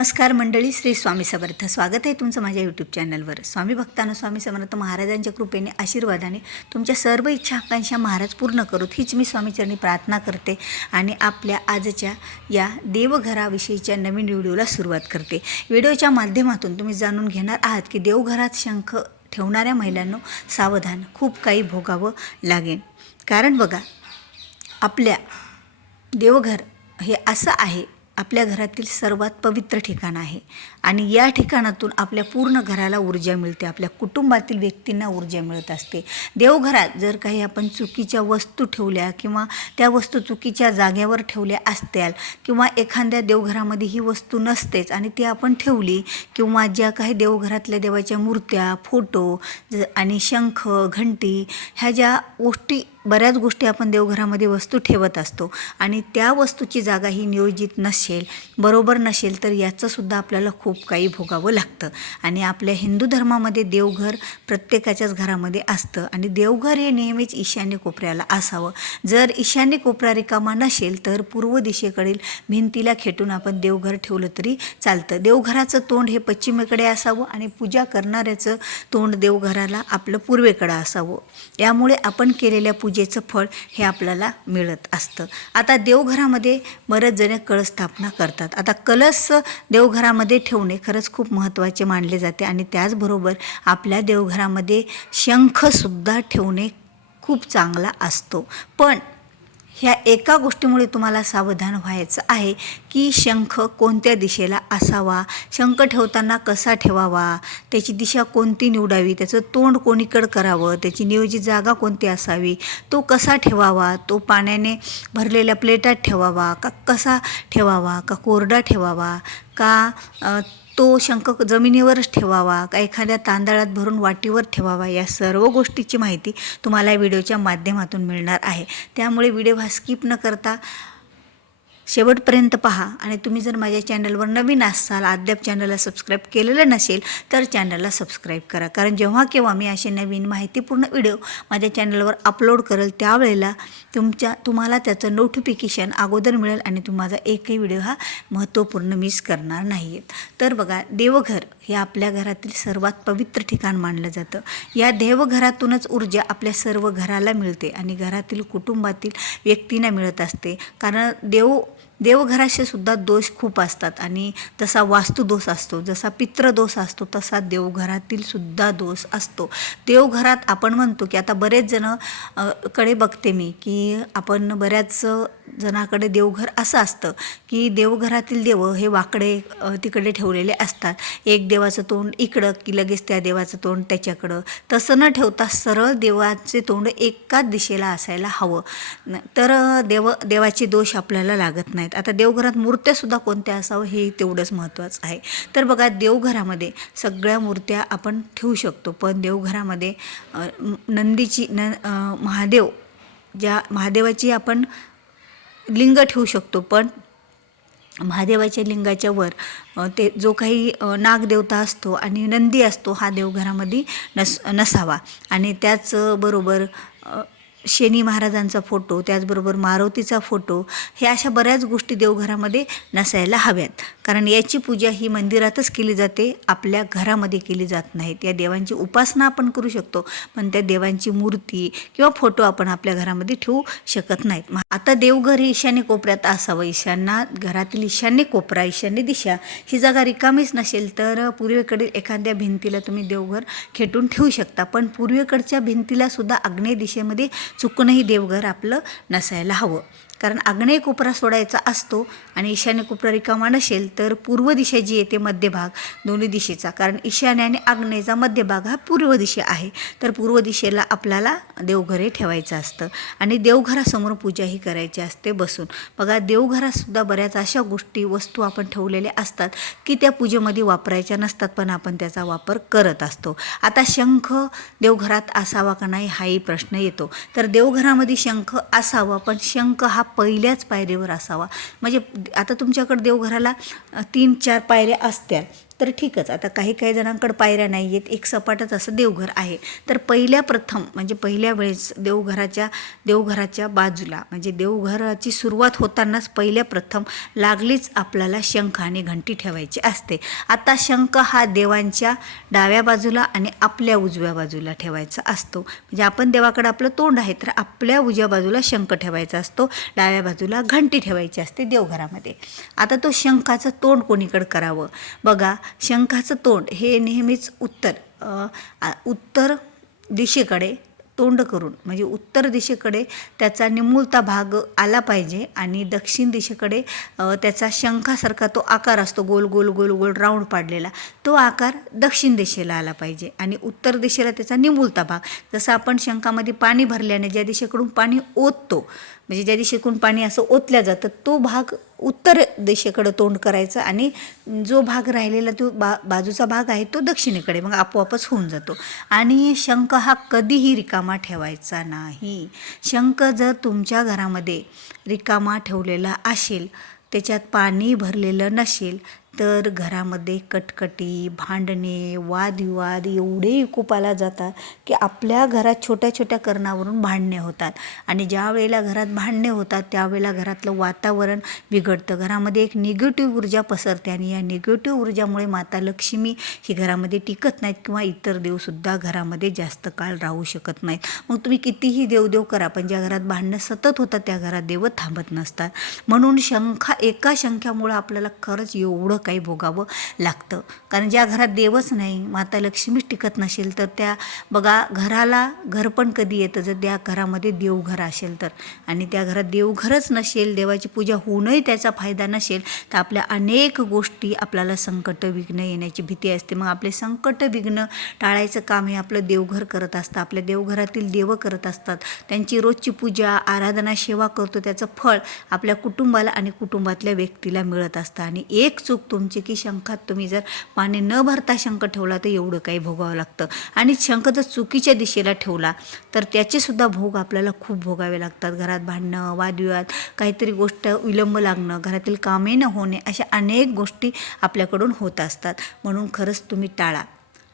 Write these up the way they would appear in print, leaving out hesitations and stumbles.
नमस्कार मंडळी, श्री स्वामी समर्थ. स्वागत आहे तुमचं माझ्या यूट्यूब चॅनलवर. स्वामी भक्तांनो, स्वामी समर्थ महाराजांच्या कृपेने, आशीर्वादाने तुमच्या सर्व इच्छा आकांक्षा महाराज पूर्ण करूत, हीच मी स्वामीचरणी प्रार्थना करते आणि आपल्या आजच्या या देवघराविषयीच्या नवीन व्हिडिओला सुरुवात करते. व्हिडिओच्या माध्यमातून तुम्ही जाणून घेणार आहात की देवघरात शंख ठेवणाऱ्या महिलांनो सावधान, खूप काही भोगावं लागेल. कारण बघा, आपल्या देवघर हे असं आहे, आपल्या घरातील सर्वात पवित्र ठिकाण आहे आणि या ठिकाणातून आपल्या पूर्ण घराला ऊर्जा मिळते, आपल्या कुटुंबातील व्यक्तींना ऊर्जा मिळत असते. देवघरात जर काही आपण चुकीच्या वस्तू ठेवल्या किंवा त्या वस्तू चुकीच्या जागेवर ठेवल्या असत्याल किंवा एखाद्या देवघरामध्ये ही वस्तू नसतेच आणि ती आपण ठेवली, किंवा ज्या काही देवघरातल्या देवाच्या मूर्त्या, फोटो आणि शंख, घंटी ह्या ज्या गोष्टी, बऱ्याच गोष्टी आपण देवघरामध्ये वस्तू ठेवत असतो आणि त्या वस्तूची जागा ही नियोजित नसेल, बरोबर नसेल, तर याचंसुद्धा आपल्याला खूप काही भोगावं लागतं. आणि आपल्या हिंदू धर्मामध्ये देवघर प्रत्येकाच्याच घरामध्ये असतं आणि देवघर हे नेहमीच ईशान्य कोपऱ्याला असावं. जर ईशान्य कोपरा रिकामा नसेल तर पूर्व दिशेकडील भिंतीला खेटून आपण देवघर ठेवलं तरी चालतं. देवघराचं तोंड हे पश्चिमेकडे असावं आणि पूजा करणाऱ्याचं तोंड देवघराला आपलं पूर्वेकडं असावं. यामुळे आपण केलेल्या पूजेचं फळ हे आपल्याला मिळत असतं. आता देवघरामध्ये बरेच जण कळस स्थापना करतात. आता कलश देवघरामध्ये ठेवणे खरंच खूप महत्त्वाचे मानले जाते आणि त्याचबरोबर आपल्या देवघरामध्ये शंखसुद्धा ठेवणे खूप चांगला असतो. पण ह्या एका गोष्टीमुळे तुम्हाला सावधान व्हायचं आहे की शंख कोणत्या दिशेला असावा, शंख ठेवताना कसा ठेवावा, त्याची दिशा कोणती निवडावी, त्याचं तोंड कोणीकडं करावं, त्याची नियोजित जागा कोणती असावी, तो कसा ठेवावा, तो पाण्याने भरलेल्या प्लेटात ठेवावा का कसा ठेवावा, का कोरडा ठेवावा, का तो शंख जमिनीवरच ठेवावा, का एखाद्या तांदळात भरून वाटीवर ठेवावा, या सर्व गोष्टीची माहिती तुम्हाला या व्हिडिओच्या माध्यमातून मिळणार आहे. त्यामुळे व्हिडिओ हा स्किप न करता शेवटपर्यंत पहा. आणि तुम्ही जर माझ्या चॅनलवर नवीन असाल, अद्याप चॅनलला सबस्क्राईब केलेलं नसेल तर चॅनलला सबस्क्राईब करा. कारण जेव्हा केव्हा मी असे नवीन माहितीपूर्ण व्हिडिओ माझ्या चॅनलवर अपलोड करेल त्यावेळेला तुम्हाला त्याचं नोटिफिकेशन अगोदर मिळेल आणि तुम्ही माझा एकही व्हिडिओ हा महत्त्वपूर्ण मिस करणार नाही आहेत. तर बघा, देवघर हे आपल्या घरातील सर्वात पवित्र ठिकाण मानलं जातं. या देवघरातूनच ऊर्जा आपल्या सर्व घराला मिळते आणि घरातील कुटुंबातील व्यक्तींना मिळत असते. कारण देवघराचे सुद्धा दोष खूप असतात आणि तसा वास्तुदोष असतो, जसा पितृदोष असतो तसा देवघरातील सुद्धा दोष असतो. देवघरात आपण म्हणतो की आता बरेच जण कडे बघते मी की आपण बऱ्याच जणाकडे देवघर असं असतं की देवघरातील देव हे वाकडे तिकडे ठेवलेले असतात. एक देवाचं तोंड इकडं की लगेच त्या देवाचं तोंड त्याच्याकडं. तसं न ठेवता सरळ देवाचे तोंड एकाच दिशेला असायला हवं, तर देवाचे दोष आपल्याला लागत नाहीत. आता देवघरात मूर्त्यासुद्धा कोणत्या असावं हे तेवढंच महत्त्वाचं आहे. तर बघा, देवघरामध्ये सगळ्या मूर्त्या आपण ठेवू शकतो, पण देवघरामध्ये नंदीची महादेवाची आपण लिंग ठेवू शकतो, पण महादेवाच्या लिंगाच्या वर ते जो काही नागदेवता असतो आणि नंदी असतो हा देवघरामध्ये नसावा. आणि त्याचबरोबर शनी महाराजांचा फोटो, त्याचबरोबर मारुतीचा फोटो, हे अशा बऱ्याच गोष्टी देवघरामध्ये नसायला हव्यात. कारण याची पूजा ही मंदिरातच केली जाते, आपल्या घरामध्ये केली जात नाहीत. या देवांची उपासना आपण करू शकतो, पण त्या देवांची मूर्ती किंवा फोटो आपण आपल्या घरामध्ये ठेवू शकत नाहीत. आता देवघर हे ईशान्य कोपऱ्यात असावं. घरातील ईशान्य कोपरा, ईशान्य दिशा ही जागा रिकामीच नसेल तर पूर्वेकडील एखाद्या भिंतीला तुम्ही देवघर खेटून ठेवू शकता, पण पूर्वेकडच्या भिंतीला सुद्धा आग्नेय दिशेमध्ये चुकूनही देवघर आपलं नसायला हवं. कारण आग्नेय कोपरा सोडायचा असतो आणि ईशान्य कोपरा रिकामा नसेल तर पूर्व दिशा जी येते, मध्यभाग दोन्ही दिशेचा, कारण ईशान्य आणि आग्नेयचा मध्यभाग हा पूर्व दिशा आहे, तर पूर्व दिशेला आपल्याला देवघर हे ठेवायचं असतं आणि देवघरासमोर पूजाही करायची असते बसून. बघा, देवघरातसुद्धा बऱ्याच अशा गोष्टी, वस्तू आपण ठेवलेल्या असतात की त्या पूजेमध्ये वापरायच्या नसतात, पण आपण त्याचा वापर करत असतो. आता शंख देवघरात असावा का नाही हाही प्रश्न येतो. तर देवघरामध्ये शंख असावा, पण शंख हा पहिल्याच पायरीवर असावा. म्हणजे आता तुमच्याकडे देवघराला 3-4 पायऱ्या असत्या तर ठीकच, आता काही काही जणांकडे पायऱ्या नाही आहेत, एक सपाटच असं देवघर आहे. तर प्रथम म्हणजे पहिल्या वेळेस देवघराच्या बाजूला म्हणजे देवघराची सुरुवात होतानाच प्रथम लागलीच आपल्याला शंख आणि घंटी ठेवायची असते. आता शंख हा देवांच्या डाव्या बाजूला आणि आपल्या उजव्या बाजूला ठेवायचा असतो. म्हणजे आपण देवाकडे आपलं तोंड आहे, तर आपल्या उजव्या बाजूला शंख ठेवायचा असतो, डाव्या बाजूला घंटी ठेवायची असते देवघरामध्ये. आता तो शंखाचं तोंड कोणीकडे करावं बघा. शंखाचं तोंड हे नेहमीच उत्तर दिशेकडे तोंड करून, म्हणजे उत्तर दिशेकडे त्याचा निमुळता भाग आला पाहिजे आणि दक्षिण दिशेकडे त्याचा शंखासारखा तो आकार असतो, गोल गोल गोल गोल राऊंड पाडलेला, तो आकार दक्षिण दिशेला आला पाहिजे. आणि उत्तर दिशेला त्याचा निमुळता भाग, जसं आपण शंखामध्ये पाणी भरल्याने ज्या दिशेकडून पाणी ओततो, म्हणजे ज्या दिशेकडून पाणी असं ओतल्या जातं, तो भाग उत्तर दिशेकडं तोंड करायचं आणि जो भाग राहिलेला तो बाजूचा भाग आहे तो दक्षिणेकडे, मग आपोआपच होऊन जातो. आणि शंख हा कधीही रिकामा ठेवायचा नाही. शंख जर तुमच्या घरामध्ये रिकामा ठेवलेला असेल, त्याच्यात पाणी भरलेलं नसेल, तर घरामध्ये कटकटी, भांडणे, वादविवाद एवढे विकोपाला जातात की आपल्या घरात छोट्या छोट्या कारणावरून भांडणे होतात. आणि ज्या वेळेला घरात भांडणे होतात त्यावेळेला घरातलं वातावरण बिघडतं, घरामध्ये एक निगेटिव्ह ऊर्जा पसरते आणि या निगेटिव्ह ऊर्जामुळे माता लक्ष्मी ही घरामध्ये टिकत नाहीत किंवा इतर देवसुद्धा घरामध्ये जास्त काळ राहू शकत नाहीत. मग तुम्ही कितीही देवदेव करा, पण ज्या घरात भांडणं सतत होतात त्या घरात देव थांबत नसतात. म्हणून एका शंखामुळं आपल्याला खरंच एवढं काही भोगावं लागतं. कारण ज्या घरात देवच नाही, माता लक्ष्मीच टिकत नसेल, तर त्या बघा घराला घरपण कधी येतं जर त्या घरामध्ये देवघर असेल तर. आणि त्या घरात देवघरच नसेल, देवाची पूजा होऊनही त्याचा फायदा नसेल, तर आपल्या अनेक गोष्टी आपल्याला संकट विघ्न येण्याची भीती असते. मग आपले संकट विघ्न टाळायचं काम हे आपलं देवघर करत असतं, आपल्या देवघरातील देव करत असतात. त्यांची रोजची पूजा आराधना सेवा करतो, त्याचं फळ आपल्या कुटुंबाला आणि कुटुंबातल्या व्यक्तीला मिळत असतं. आणि एक चूक तुमची की शंखात तुम्ही जर पाणी न भरता शंख ठेवला तर एवढं काही भोगावं लागतं. आणि शंख जर चुकीच्या दिशेला ठेवला तर त्याचेसुद्धा भोग आपल्याला खूप भोगावे लागतात. घरात भांडणं, वादविवाद, काहीतरी गोष्ट विलंब लागणं, घरातील कामे न होणे, अशा अनेक गोष्टी आपल्याकडून होत असतात. म्हणून खरंच तुम्ही टाळा,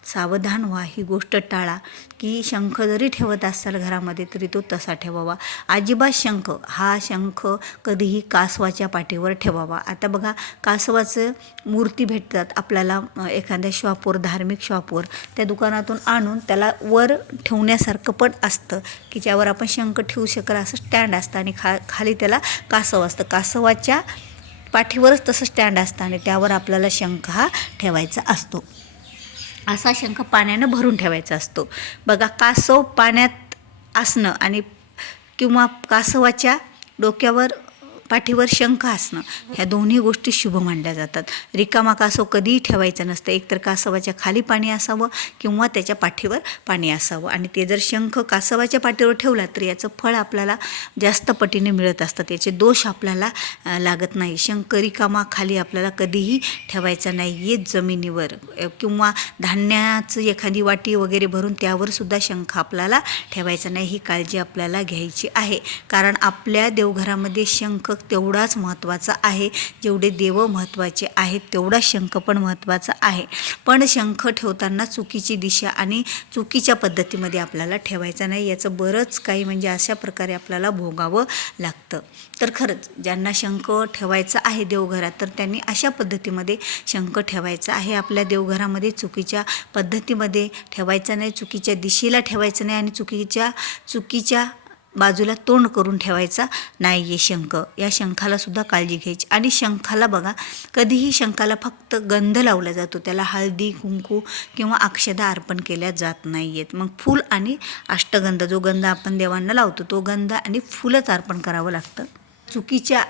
सावधान व्हा, ही गोष्ट टाळा की शंख जरी ठेवत असाल घरामध्ये तरी तो तसा ठेवावा. अजिबात शंख कधीही कासवाच्या पाठीवर ठेवावा. आता बघा, कासवाचं मूर्ती भेटतात आपल्याला एखाद्या शॉपवर, धार्मिक शॉपवर, त्या दुकानातून आणून त्याला वर ठेवण्यासारखं पण असतं की ज्यावर आपण शंख ठेवू शकेल असं स्टँड असतं आणि खाली त्याला कासव असतं. कासवाच्या पाठीवरच तसं स्टँड असतं आणि त्यावर आपल्याला शंख हा ठेवायचा असतो. असा शंख पाण्यानं भरून ठेवायचा असतो. बघा, कासव पाण्यात असणं आणि किंवा कासवाच्या डोक्यावर पाठीवर शंख असणं, ह्या दोन्ही गोष्टी शुभ मानल्या जातात. रिकामा कासव कधीही ठेवायचं नसतं. एकतर कासवाच्या खाली पाणी असावं किंवा त्याच्या पाठीवर पाणी असावं. आणि ते जर शंख कासवाच्या पाठीवर ठेवला तर याचं फळ आपल्याला जास्त पटीने मिळत असतं, त्याचे दोष आपल्याला लागत नाही. शंख रिकामा खाली आपल्याला कधीही ठेवायचा नाही आहे. जमिनीवर किंवा धान्याचं एखादी वाटी वगैरे भरून त्यावरसुद्धा शंख आपल्याला ठेवायचा नाही, ही काळजी आपल्याला घ्यायची आहे. कारण आपल्या देवघरामध्ये शंख तेवढाच महत्त्वाचा आहे. जेवढे देव महत्त्वाचे आहेत तेवढा शंख पण महत्त्वाचा आहे. पण शंख ठेवताना चुकीची दिशा आणि चुकीच्या पद्धतीमध्ये आपल्याला ठेवायचा नाही. याचं बरंच काही म्हणजे अशा प्रकारे आपल्याला भोगावं लागतं. तर खरंच ज्यांना शंख ठेवायचा आहे देवघरात तर त्यांनी अशा पद्धतीमध्ये शंख ठेवायचा आहे. आपल्या देवघरामध्ये चुकीच्या पद्धतीमध्ये ठेवायचा नाही, चुकीच्या दिशेला ठेवायचं नाही आणि चुकीच्या बाजूला तोंड करून ठेवायचा नाही आहे शंख. या शंखाला सुद्धा काळजी घ्यायची. आणि शंखाला बघा, कधीही शंखाला फक्त गंध लावला जातो, त्याला हळदी, कुंकू किंवा अक्षदा अर्पण केल्या जात नाही आहेत. मग फूल आणि अष्टगंध, जो गंध आपण देवांना लावतो तो गंध आणि फुलच अर्पण करावं लागतं. चुकीच्या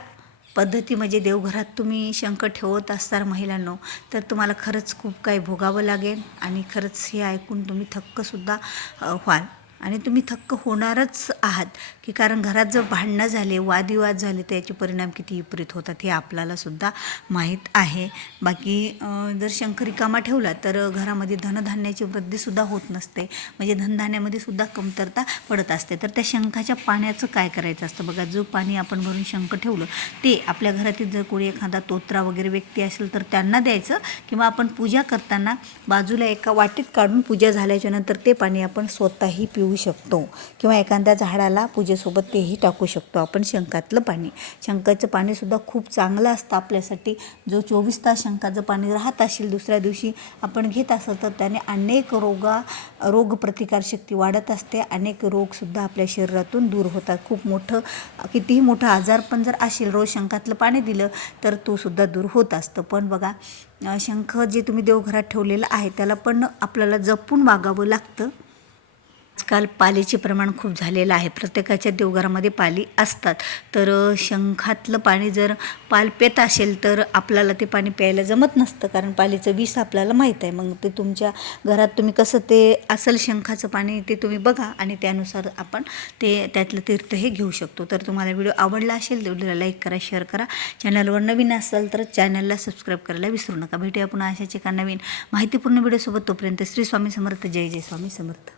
पद्धती म्हणजे देवघरात तुम्ही शंख ठेवत असताना महिलांनो, तर तुम्हाला खरंच खूप काही भोगावं लागेल आणि खरंच हे ऐकून तुम्ही थक्कसुद्धा व्हाल. आणि तुम्ही थक्क होणारच आहात की कारण घरात जर भांडणं झाले, वादविवाद झाले तर याचे परिणाम किती विपरीत होतात हे आपल्यालासुद्धा माहीत आहे. बाकी जर शंख रिकामा ठेवला तर घरामध्ये धनधान्याची वृद्धीसुद्धा होत नसते, म्हणजे धनधान्यामध्ये सुद्धा कमतरता पडत असते. तर त्या शंखाच्या पाण्याचं काय करायचं असतं बघा, जो पाणी आपण भरून शंख ठेवलं ते आपल्या घरातील जर कोणी एखादा तोत्रा वगैरे व्यक्ती असेल तर त्यांना द्यायचं, किंवा आपण पूजा करताना बाजूला एका वाटीत काढून पूजा झाल्याच्या नंतर ते पाणी आपण स्वतःही पिऊ शकतो, किंवा एखाद्या झाडाला पूजेसोबत तेही टाकू शकतो आपण शंखातलं पाणी. शंखाचं पाणीसुद्धा खूप चांगलं असतं आपल्यासाठी. जो 24 तास शंखाचं पाणी राहत असेल दुसऱ्या दिवशी आपण घेत असेल तर त्याने अनेक रोगप्रतिकारशक्ती वाढत असते, अनेक रोगसुद्धा आपल्या शरीरातून दूर होतात. खूप मोठं कितीही मोठं आजार पण जर असेल रोज शंखातलं पाणी दिलं तर तो सुद्धा दूर होत असतं. पण बघा शंख जे तुम्ही देवघरात ठेवलेलं आहे त्याला पण आपल्याला जपून वागावं लागतं. आजकाल पालीचे प्रमाण खूप झालेलं आहे, प्रत्येकाच्या देवघरामध्ये पाली असतात. तर शंखातलं पाणी जर पाल पेत असेल तर आपल्याला ते पाणी प्यायला जमत नसतं, कारण पालीचं विष आपल्याला माहीत आहे. मग ते तुमच्या घरात तुम्ही कसं ते असेल शंखाचं पाणी ते तुम्ही बघा आणि त्यानुसार आपण ते त्यातलं तीर्थ हे घेऊ शकतो. तर तुम्हाला व्हिडिओ आवडला असेल तर व्हिडिओला लाईक करा, शेअर करा. चॅनलवर नवीन असाल तर चॅनलला सबस्क्राईब करायला विसरू नका. भेटूया पुन्हा अशाच एका नवीन माहितीपूर्ण व्हिडिओसोबत. तोपर्यंत श्री स्वामी समर्थ. जय जय स्वामी समर्थ.